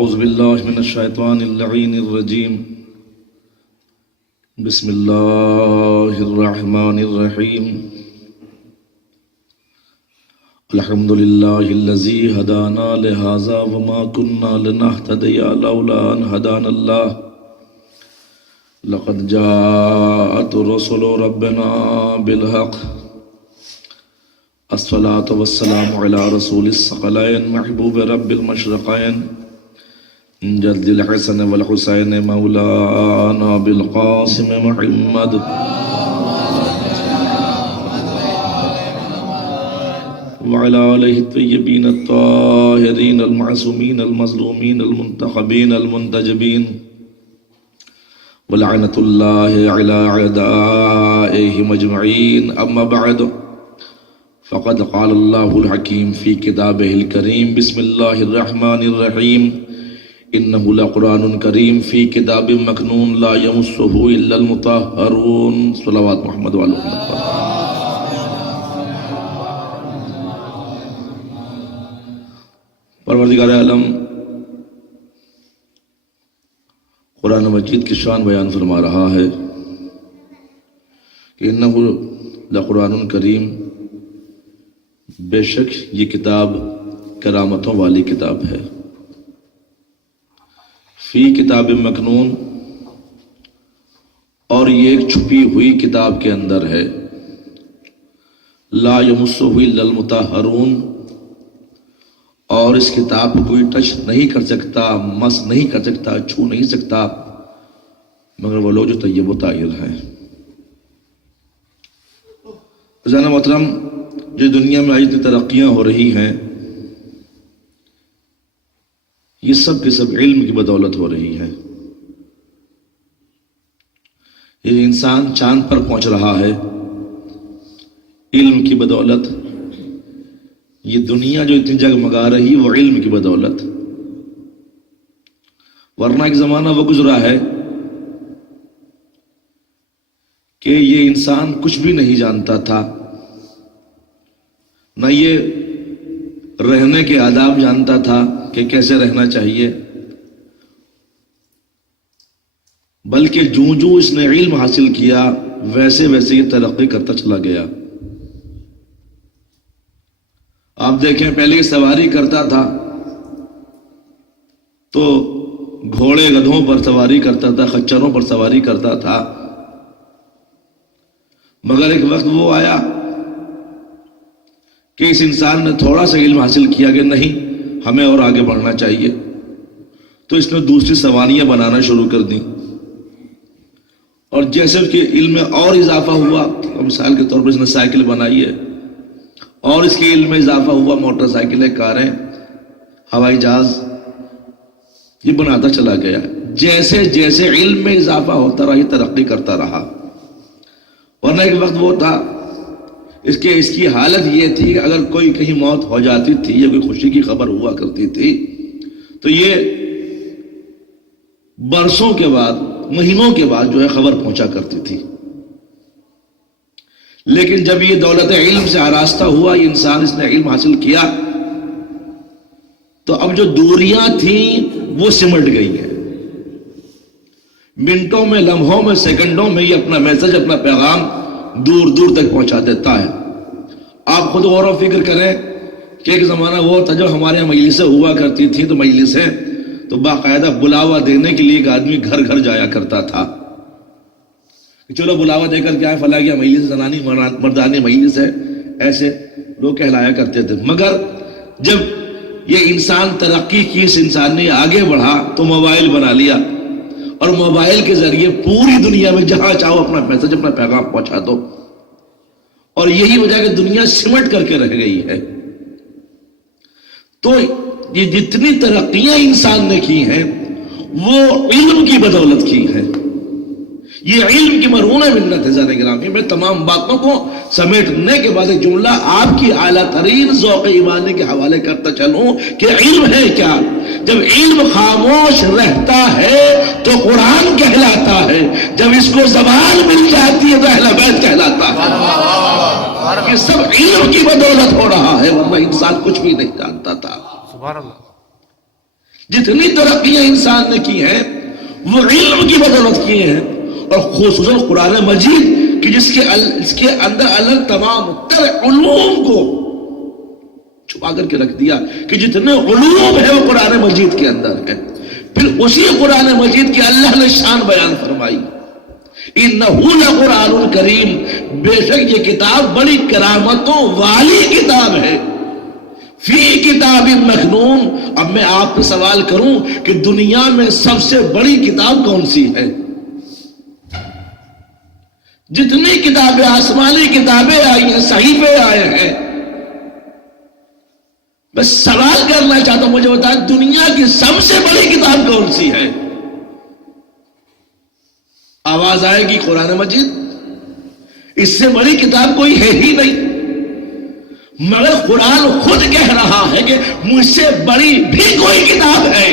اعوذ باللہ من الشیطان اللعین الرجیم بسم اللہ الرحمن الرحیم الحمد للہ الذی ہدانا لہذا وما كنا لنہتدی لولا ان ہدانا اللہ لقد جاءت رسل ربنا بالحق الصلاة والسلام على رسول الثقلین محبوب رب المشرقین جد الحسن والحسین مولانا بالقاسم محمد وعلى آلہ الطیبین الطاہرین المعصومین المظلومین المنتخبین المنتجبین ولعنۃ اللہ علی اعدائہم اجمعین اما بعد فقد قال اللہ الحکیم فی کتابہ الکریم بسم اللہ الرحمن الرحیم انہ لقرآن کریم فی کتاب مکنون لا یمسہ الا المطہرون صلوات محمد و علی محمد۔ پروردگار عالم قرآن مجید کی شان بیان فرما رہا ہے کہ انہ لقرآن کریم، بے شک یہ کتاب کرامتوں والی کتاب ہے، فی کتاب مکنون، اور یہ ایک چھپی ہوئی کتاب کے اندر ہے، لا یمسہ الا المطہرون، اور اس کتاب کو کوئی ٹچ نہیں کر سکتا، مس نہیں کر سکتا، چھو نہیں سکتا مگر وہ لوگ جو طیب و طاہر ہیں۔ عزیزان محترم، جو دنیا میں آج اتنی ترقیاں ہو رہی ہیں، یہ سب کے سب علم کی بدولت ہو رہی ہے۔ یہ انسان چاند پر پہنچ رہا ہے علم کی بدولت، یہ دنیا جو اتنی جگمگا رہی وہ علم کی بدولت، ورنہ ایک زمانہ وہ گزرا ہے کہ یہ انسان کچھ بھی نہیں جانتا تھا، نہ یہ رہنے کے آداب جانتا تھا کہ کیسے رہنا چاہیے، بلکہ جوں جوں اس نے علم حاصل کیا ویسے ویسے یہ ترقی کرتا چلا گیا۔ آپ دیکھیں، پہلے یہ سواری کرتا تھا تو گھوڑے گدھوں پر سواری کرتا تھا، خچروں پر سواری کرتا تھا، مگر ایک وقت وہ آیا کہ اس انسان نے تھوڑا سا علم حاصل کیا کہ نہیں، ہمیں اور آگے بڑھنا چاہیے، تو اس نے دوسری سواریاں بنانا شروع کر دیں، اور جیسے اس کے علم میں اور اضافہ ہوا، مثال کے طور پر اس نے سائیکل بنائی ہے، اور اس کے علم میں اضافہ ہوا، موٹر سائیکلیں، کاریں، ہوائی جہاز، یہ بناتا چلا گیا۔ جیسے جیسے علم میں اضافہ ہوتا رہا، یہ ترقی کرتا رہا، ورنہ ایک وقت وہ تھا اس کی حالت یہ تھی کہ اگر کوئی کہیں موت ہو جاتی تھی یا کوئی خوشی کی خبر ہوا کرتی تھی تو یہ برسوں کے بعد، مہینوں کے بعد جو ہے خبر پہنچا کرتی تھی۔ لیکن جب یہ دولت علم سے آراستہ ہوا، یہ انسان، اس نے علم حاصل کیا، تو اب جو دوریاں تھیں وہ سمٹ گئی ہیں۔ منٹوں میں، لمحوں میں، سیکنڈوں میں یہ اپنا میسج، اپنا پیغام دور دور تک پہنچا دیتا ہے۔ آپ خود غور و فکر کریں کہ ایک زمانہ وہ تھا جب ہمارے مجلسیں ہوا کرتی تھیں، تو مجلسیں تو باقاعدہ بلاوا دینے کے لیے ایک آدمی گھر گھر جایا کرتا تھا، چلو بلاوا دے کر کیا ہے، فلاں کی مجلس زنانی مردانی مجلس ہے، ایسے لوگ کہلایا کرتے تھے۔ مگر جب یہ انسان ترقی کی، اس انسان نے آگے بڑھا تو موبائل بنا لیا، اور موبائل کے ذریعے پوری دنیا میں جہاں چاہو اپنا میسج، اپنا پیغام پہنچا دو، اور یہی وجہ کہ دنیا سمٹ کر کے رہ گئی ہے۔ تو یہ جتنی ترقیاں انسان نے کی ہیں وہ علم کی بدولت کی ہیں، یہ علم کی مرہون منت ہے۔ ذرا گرامی، میں تمام باتوں کو سمیٹنے کے بعد ایک جملہ آپ کی اعلیٰ ترین ذوق ایمانی کے حوالے کرتا چلوں کہ علم ہے کیا؟ جب علم خاموش رہتا ہے تو قرآن کہلاتا ہے، جب اس کو زبان مل جاتی ہے تو اہل بیت کہلاتا ہے۔ یہ سب علم کی بدولت ہو رہا ہے، ورنہ انسان کچھ بھی نہیں جانتا تھا۔ جتنی ترقیاں انسان نے کی ہیں وہ علم کی بدولت کی ہیں، اور خصوصاً قرآن مجید کہ جس کے اندر اللہ تمام تر علوم کو چھپا کر کے رکھ دیا کہ جتنے علوم ہیں وہ قرآن مجید کے اندر ہے۔ پھر اسی قرآن مجید کی اللہ نے شان بیان فرمائی، اِنَّهُ لَقُرْآنٌ کریم، بے شک یہ کتاب بڑی کرامتوں والی کتاب ہے، فی کتاب مکنون۔ اب میں آپ سے سوال کروں کہ دنیا میں سب سے بڑی کتاب کون سی ہے؟ جتنی کتابیں آسمانی کتابیں آئی ہیں، صحیفے آئے ہیں، بس سوال کرنا چاہتا ہوں، مجھے بتا دنیا کی سب سے بڑی کتاب کون سی ہے؟ آواز آئے گی قرآن مجید، اس سے بڑی کتاب کوئی ہے ہی نہیں۔ مگر قرآن خود کہہ رہا ہے کہ مجھ سے بڑی بھی کوئی کتاب ہے۔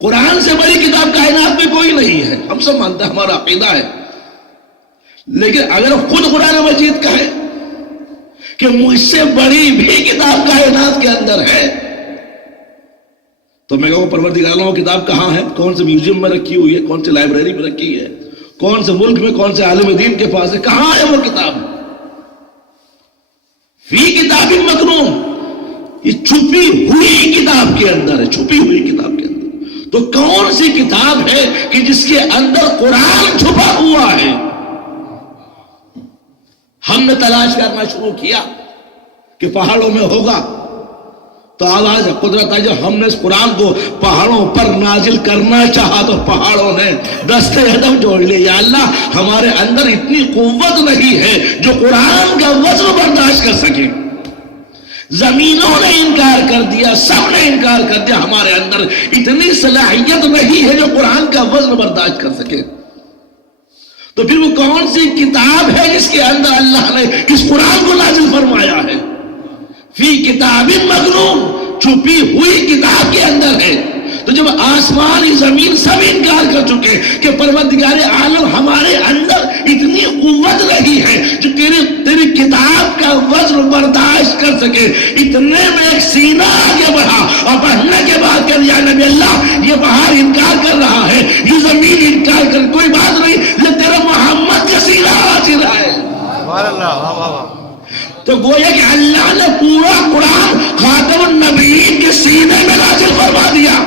قرآن سے بڑی کتاب کائنات میں کوئی نہیں ہے، ہم سب مانتے ہیں، ہمارا عقیدہ ہے۔ لیکن اگر خود قرآن مجید کہے کہ مجھ سے بڑی بھی کتاب کائنات کے اندر ہے، تو میں کہوں پروردگار عالم وہ کتاب کہاں ہے؟ کون سے میوزیم میں رکھی ہوئی ہے؟ کون سے لائبریری میں رکھی ہے؟ کون سے ملک میں، کون سے عالم دین کے پاس ہے؟ کہاں ہے وہ کتاب؟ فی کتاب مکنون، یہ چھپی ہوئی کتاب کے اندر ہے، چھپی ہوئی کتاب کے اندر۔ تو کون سی کتاب ہے کہ جس کے اندر قرآن چھپا ہوا ہے؟ ہم نے تلاش کرنا شروع کیا کہ پہاڑوں میں ہوگا، تو آواز قدرت ہے جب ہم نے اس قرآن کو پہاڑوں پر نازل کرنا چاہا تو پہاڑوں نے دستے عدم جوڑ لیا۔ یا اللہ ہمارے اندر اتنی قوت نہیں ہے جو قرآن کا وزن برداشت کر سکے۔ زمینوں نے انکار کر دیا، سب نے انکار کر دیا، ہمارے اندر اتنی صلاحیت نہیں ہے جو قرآن کا وزن برداشت کر سکے۔ تو پھر وہ کون سی کتاب ہے جس کے اندر اللہ نے اس قرآن کو نازل فرمایا ہے؟ فی کتاب مکنون، چھپی ہوئی کتاب کے اندر ہے۔ تو جب آسمان زمین سب انکار کر چکے کہ پروردگار عالم ہمارے اندر اتنی قوت نہیں ہے جو تیری کتاب کا وزن برداشت کر سکے، اتنے میں ایک سینہ آگے بڑھا اور بڑھنے کے بعد کہ یا نبی اللہ یہ پہاڑ انکار کر رہا ہے، یہ زمین انکار کر، کوئی بات نہیں، یہ تیرا محمد کا سینہ حاضر ہے۔ تو گویا کہ اللہ نے پورا قرآن خاتم النبیین کے سینے میں نازل فرما دیا۔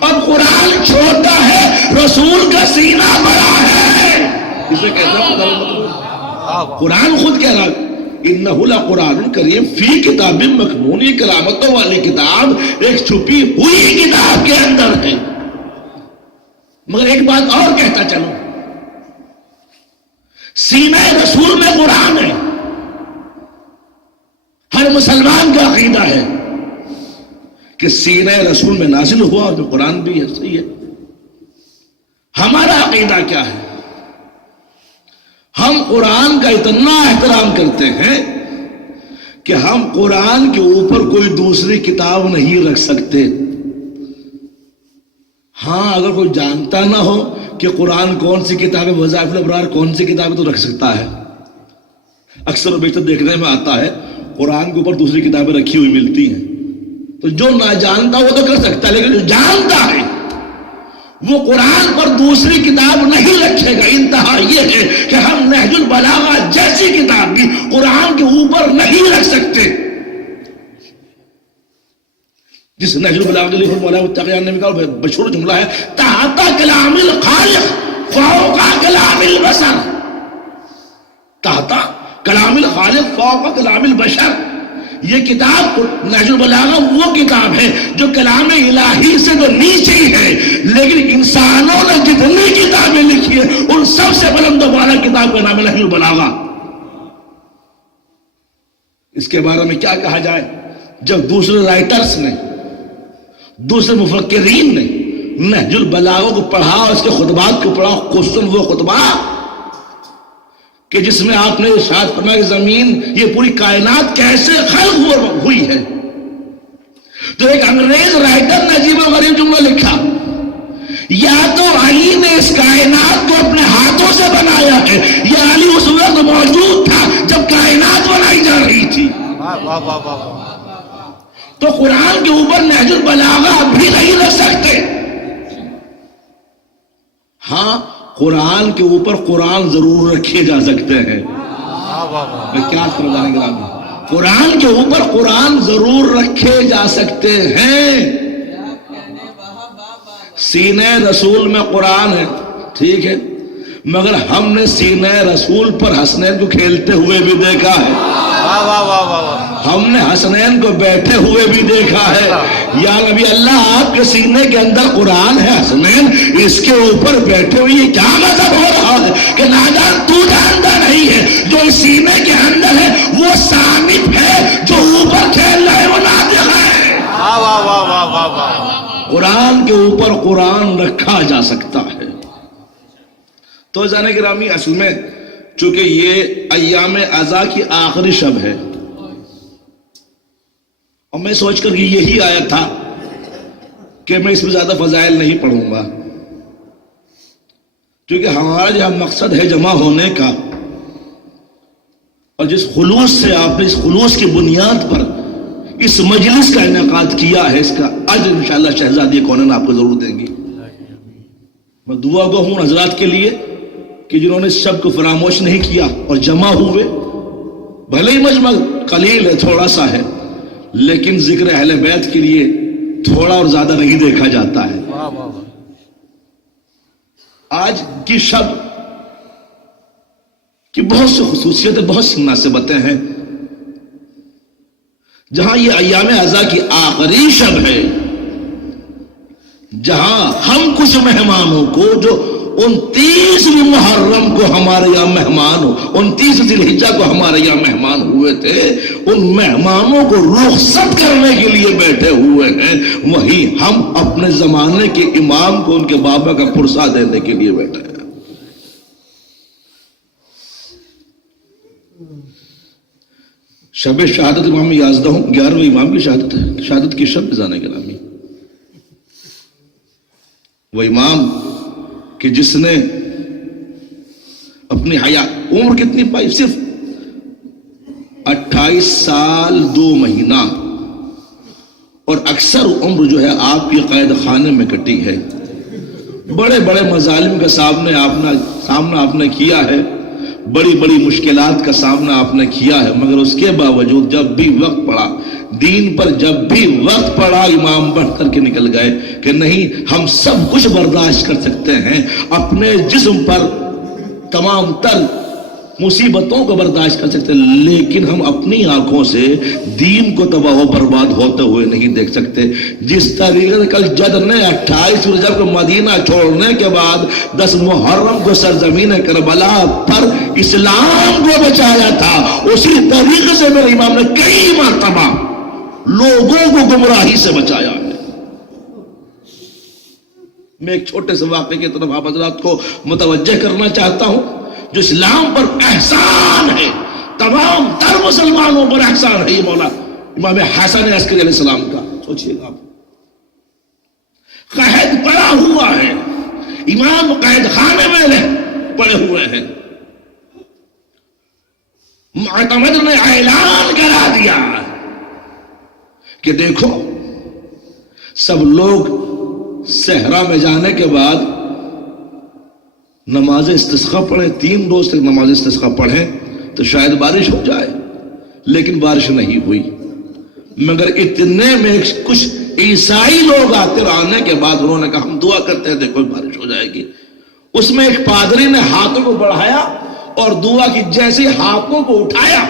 اب قرآن چھوٹا ہے، رسول کا سینہ بڑا ہے۔ اسے کہتا ہے قرآن خود کہہ رہا انہ لقرآن کریم فی کتاب مکنون، یہ کرامتوں والی کتاب ایک چھپی ہوئی کتاب کے اندر ہے۔ مگر ایک بات اور کہتا چلو، سینہ رسول میں قرآن ہے، ہر مسلمان کا عقیدہ ہے کہ سینہ رسول میں نازل ہوا اور قرآن بھی ہے، صحیح ہے۔ ہمارا عقیدہ کیا ہے؟ ہم قرآن کا اتنا احترام کرتے ہیں کہ ہم قرآن کے اوپر کوئی دوسری کتاب نہیں رکھ سکتے۔ ہاں اگر کوئی جانتا نہ ہو کہ قرآن کون سی کتاب ہے، وظائف الابرار کون سی کتاب ہے، تو رکھ سکتا ہے۔ اکثر و بیشتر دیکھنے میں آتا ہے قرآن کے اوپر دوسری کتابیں رکھی ہوئی ملتی ہیں، تو جو نہ جانتا وہ تو کر سکتا ہے، لیکن جو جانتا ہے وہ قرآن پر دوسری کتاب نہیں رکھے گا۔ انتہا یہ ہے کہ ہم نہج البلاغہ جیسی کتاب بھی قرآن کے اوپر نہیں رکھ سکتے۔ جس نہج البلاغہ لکھنے والا متقیان نے کہا مشہور جملہ ہے، تحت کلام الخالق فوق کلام البشر، تحت کلام الخالق فوق کلام البشر۔ یہ کتاب نہج البلاغہ وہ کتاب ہے جو کلام الہی سے تو نیچے ہی ہے، لیکن انسانوں نے جتنی کتابیں لکھی ہیں ان سب سے بلند و بالا کتاب کا نام ہے نہج البلاغہ۔ اس کے بارے میں کیا کہا جائے؟ جب دوسرے رائٹرز نے، دوسرے مفکرین نے نہج البلاغہ کو پڑھا، اس کے خطبات کو پڑھا، خصوصاً وہ خطبہ کہ جس میں آپ نے ارشاد فرمایا کہ زمین، یہ پوری کائنات کیسے خلق ہوئی ہے، تو ایک انگریز رائٹر نے عجیب و غریب جملہ لکھا، یا تو علی نے اس کائنات کو اپنے ہاتھوں سے بنایا ہے یا علی اس وقت موجود تھا جب کائنات بنائی جا رہی تھی۔ تو قرآن کے اوپر نہج البلاغہ بھی نہیں رکھ سکتے. ہاں قرآن کے اوپر قرآن ضرور رکھے جا سکتے ہیں. میں کیا کروں گا، قرآن کے اوپر قرآن ضرور رکھے جا سکتے ہیں. سینہ رسول میں قرآن ہے ٹھیک ہے، مگر ہم نے سینہ رسول پر حسنین کو کھیلتے ہوئے بھی دیکھا ہے. ہم نے حسنین کو بیٹھے ہوئے بھی دیکھا ہے. یا نبی اللہ آپ کے سینے کے اندر قرآن ہے، حسنین اس کے اوپر بیٹھے ہوئے، یہ کیا مطلب ہو رہا ہے کہ نادان تو جانتا نہیں ہے جو اس سینے کے اندر ہے وہ سامت ہے، جو اوپر کھیل رہا ہے وہ نادر ہے. قرآن کے اوپر قرآن رکھا جا سکتا ہے. تو جانے گرامی اصل میں چونکہ یہ ایام عزا کی آخری شب ہے، اور میں سوچ کر یہی آیا تھا کہ میں اس میں زیادہ فضائل نہیں پڑھوں گا، کیونکہ ہمارا جو مقصد ہے جمع ہونے کا، اور جس خلوص سے آپ نے اس خلوص کی بنیاد پر اس مجلس کا انعقاد کیا ہے، اس کا اجر انشاءاللہ شہزادی کونین آپ کو ضرور دیں گی. میں دعا گو ہوں حضرات کے لیے کہ جنہوں نے اس شب کو فراموش نہیں کیا اور جمع ہوئے. بھلے ہی مجمع قلیل ہے، تھوڑا سا ہے، لیکن ذکر اہل بیت کے لیے تھوڑا اور زیادہ نہیں دیکھا جاتا ہے. آج کی شب کی بہت سی خصوصیتیں، بہت سی مناسبتیں ہیں. جہاں یہ ایام عزا کی آخری شب ہے، جہاں ہم کچھ مہمانوں کو جو 29 محرم کو ہمارے یہاں مہمان ہو، 29 ذی الحجہ کو ہمارے یہاں مہمان ہوئے تھے، ان مہمانوں کو رخصت کرنے کے لیے بیٹھے ہوئے ہیں، وہی ہم اپنے زمانے کے امام کو ان کے بابا کا پرسہ دینے کے لیے بیٹھے ہیں. شب شہادت امام یازدہ 11ویں امام کی شہادت ہے، شہادت کی شب جانے کے نامی. وہ امام کہ جس نے اپنی حیات عمر کتنی پائی؟ صرف 28 سال 2 مہینہ، اور اکثر عمر جو ہے آپ کی قید خانے میں کٹی ہے. بڑے بڑے مظالم کا سامنا آپ نے کیا ہے، بڑی بڑی مشکلات کا سامنا آپ نے کیا ہے، مگر اس کے باوجود جب بھی وقت پڑا دین پر، جب بھی وقت پڑا امام بڑھ کر کے نکل گئے کہ نہیں ہم سب کچھ برداشت کر سکتے ہیں، اپنے جسم پر تمام تر مصیبتوں کو برداشت کر سکتے، لیکن ہم اپنی آنکھوں سے دین کو تباہ و برباد ہوتے ہوئے نہیں دیکھ سکتے. جس طریقے سے کل جد نے 28 رجب کو مدینہ چھوڑنے کے بعد 10 محرم کو سرزمین کربلا پر اسلام کو بچایا تھا، اسی طریقے سے میرے امام نے کئی مرتبہ لوگوں کو گمراہی سے بچایا ہے. میں ایک چھوٹے سے واقعے کی طرف آپ حضرات کو متوجہ کرنا چاہتا ہوں، جو اسلام پر احسان ہے، تمام تر مسلمانوں پر احسان ہے. یہ مولا امام حسن عسکری علیہ السلام کا سوچئے گا، قید پڑا ہوا ہے، امام قید خانے میں پڑے ہوئے ہیں. معتمد نے اعلان کرا دیا کہ دیکھو سب لوگ صحرا میں جانے کے بعد نماز استسقاء پڑھیں، 3 روز تک نماز استسقاء پڑھیں تو شاید بارش ہو جائے. لیکن بارش نہیں ہوئی، مگر اتنے میں کچھ عیسائی لوگ آنے کے بعد انہوں نے کہا ہم دعا کرتے ہیں دیکھو بارش ہو جائے گی. اس میں ایک پادری نے ہاتھوں کو بڑھایا اور دعا کی، جیسے ہاتھوں کو اٹھایا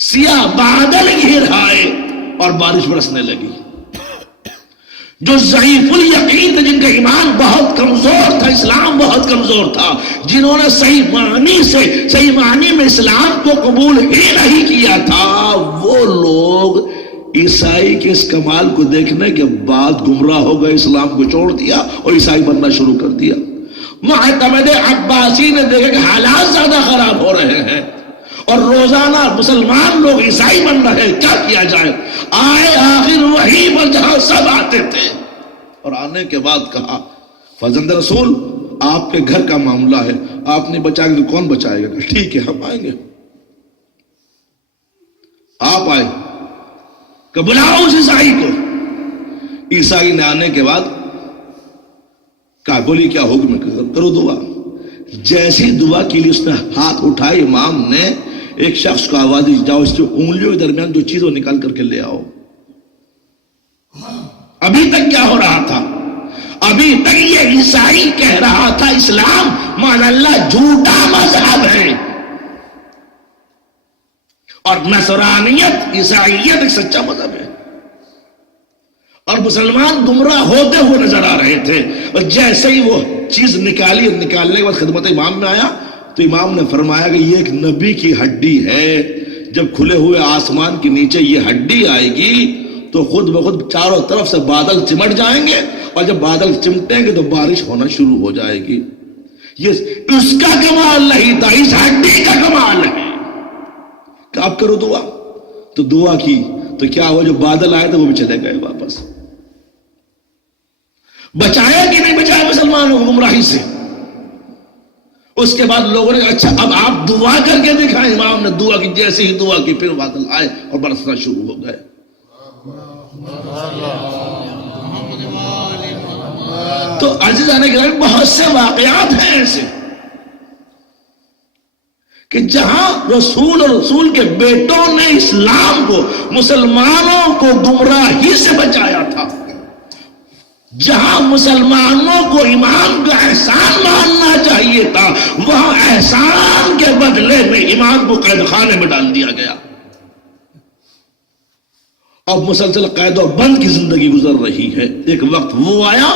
سیاہ بادل گھیر آئے اور بارش برسنے لگی. جو ضعیف الیقین تھے، جن کا ایمان بہت کمزور تھا، اسلام بہت کمزور تھا، جنہوں نے صحیح معنی میں اسلام کو قبول ہی نہیں کیا تھا، وہ لوگ عیسائی کے اس کمال کو دیکھنے کے بعد گمراہ ہو گئے، اسلام کو چھوڑ دیا اور عیسائی بننا شروع کر دیا. معتمد عباسی نے دیکھا کہ حالات زیادہ خراب ہو رہے ہیں اور روزانہ مسلمان لوگ عیسائی بن رہے، کیا کیا جائے؟ آئے آخر وہی پر جہاں سب آتے تھے، اور آنے کے بعد کہا فرزند رسول آپ کے گھر کا معاملہ ہے، آپ نہیں بچائیں گے تو کون بچائے گا؟ ٹھیک ہے ہم آئیں گے. آپ آئے، کہ بلاؤ اس عیسائی کو. عیسائی نے آنے کے بعد کہا بولی کیا حکم کرو دعا. جیسی دعا کے لیے اس نے ہاتھ اٹھائے امام نے ایک شخص کو آواز دی جاؤ اس کی انگلیوں کے درمیان جو چیز وہ نکال کر کے لے آؤ. ابھی تک کیا ہو رہا تھا؟ ابھی تک یہ عیسائی کہہ رہا تھا اسلام مان اللہ جھوٹا مذہب ہے اور نصرانیت عیسائیت ایک سچا مذہب ہے، اور مسلمان گمراہ ہوتے ہوئے نظر آ رہے تھے. اور جیسے ہی وہ چیز نکالی، نکالنے کے بعد خدمت امام میں آیا تو امام نے فرمایا کہ یہ ایک نبی کی ہڈی ہے، جب کھلے ہوئے آسمان کے نیچے یہ ہڈی آئے گی تو خود بخود چاروں طرف سے بادل چمٹ جائیں گے، اور جب بادل چمٹیں گے تو بارش ہونا شروع ہو جائے گی. یہ اس کا کمال نہیں تھا، اس ہڈی کا کمال ہے. کہ آپ کرو دعا. تو دعا کی تو کیا ہوا، جو بادل آئے تھے وہ بھی چلے گئے واپس. بچایا کہ نہیں بچایا مسلمانوں کو گمراہی سے؟ اس کے بعد لوگوں نے کہا اچھا اب آپ دعا کر کے دکھائیں. امام نے دعا کی، جیسے ہی دعا کی پھر بادل آئے اور برسنا شروع ہو گئے. تو عزیزان گرامی بہت سے واقعات ہیں ایسے کہ جہاں رسول اور رسول کے بیٹوں نے اسلام کو، مسلمانوں کو گمراہی سے بچایا تھا، جہاں مسلمانوں کو امام کا احسان ماننا چاہیے تھا وہاں احسان کے بدلے میں امام کو قید خانے میں ڈال دیا گیا. اب مسلسل قید و بند کی زندگی گزر رہی ہے. ایک وقت وہ آیا،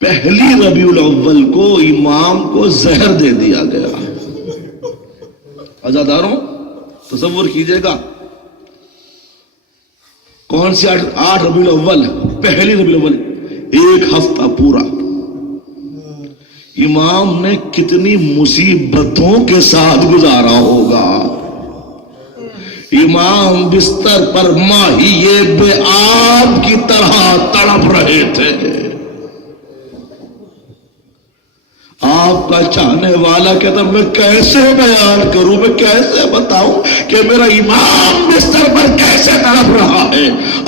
پہلی ربیع الاول کو امام کو زہر دے دیا گیا. عزاداروں تصور کیجئے گا، کون سی 8 ربیع الاول، پہلی ربیع الاول، ایک ہفتہ پورا امام نے کتنی مصیبتوں کے ساتھ گزارا ہوگا. امام بستر پر ماہیے بے آب کی طرح تڑپ رہے تھے. آپ کا چاہنے والا کہتا میں کیسے بیان کروں، میں کیسے بتاؤں کہ میرا امام بستر پر کیسے تڑپ رہا ہے.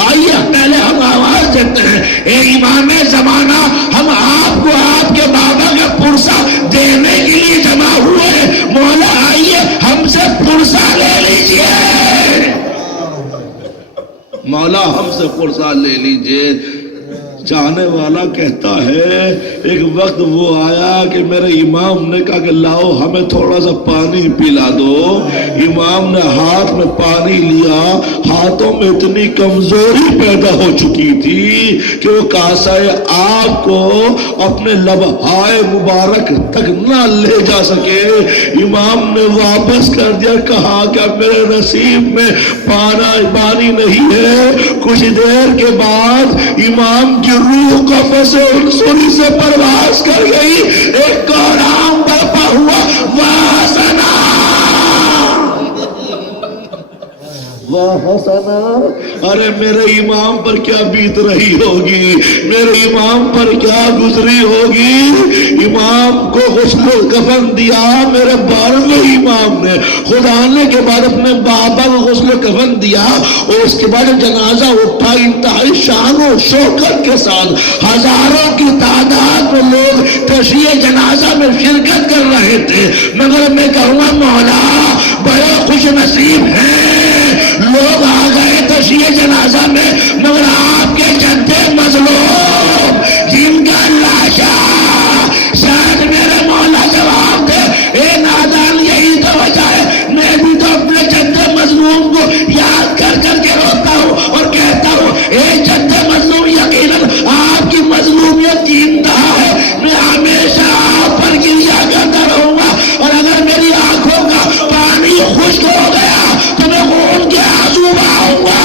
آئیے پہلے ہم آواز دیتے ہیں، اے امام زمانہ، ہم آپ کو آپ کے بابا کا پرسہ دینے کے لیے جمع ہوئے، مولا آئیے ہم سے پرسہ لے لیجئے، مولا ہم سے پرسہ لے لیجئے. چاہنے والا کہتا ہے ایک وقت وہ آیا کہ میرے امام نے کہا کہ لاؤ ہمیں تھوڑا سا پانی پلا دو. امام نے ہاتھ میں پانی لیا، ہاتھوں میں اتنی کمزوری پیدا ہو چکی تھی کہ وہ کاسہ آپ کو اپنے لبہائے مبارک تک نہ لے جا سکے. امام نے واپس کر دیا، کہا کہ میرے نصیب میں پانی نہیں ہے. کچھ دیر کے بعد امام کی روح قفس سوری سے پرواز کر گئی، ایک کورام برپا ہوا، واسنا واسنا. ارے میرے امام پر کیا بیت رہی ہوگی، میرے امام پر کیا گزری ہوگی. امام کو غسل و کفن دیا میرے 12ویں امام نے. خدا آنے کے بعد اپنے بابا کو غسل و کفن دیا، اور اس کے بعد جنازہ اٹھا انتہائی شان و شوکت کے ساتھ. ہزاروں کی تعداد میں لوگ تشییع جنازہ میں شرکت کر رہے تھے، مگر میں کہوں گا مولا بڑے خوش نصیب ہیں لوگ آ گئے تشییع جنازہ میں، مگر آپ کے جدے مظلوم جن کا لاشا شاید میرے مولا جواب دے، اے نادان یہی تو وجہ ہے میں بھی تو اپنے جدے مظلوم کو یاد کر کر کے روتا ہوں اور کہتا ہوں اے جدے مظلوم یقیناً آپ کی مظلومیت کی انتہا ہے. میں ہمیشہ آپ پر گریا کرتا رہوں گا، اور اگر میری آنکھوں کا پانی خشک ہو گیا تو میں خون کے آنسو بہاؤں گا.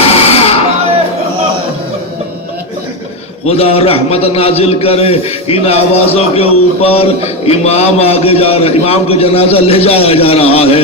خدا رحمت نازل کرے ان آوازوں کے اوپر. امام آگے جا رہا ہے، امام کو جنازہ لے جایا جا رہا ہے.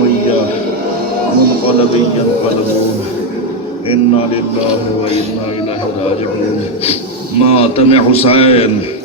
وإياه منقلب ينقلبون إنا لله وإنا إليه راجعون. ماتم حسین.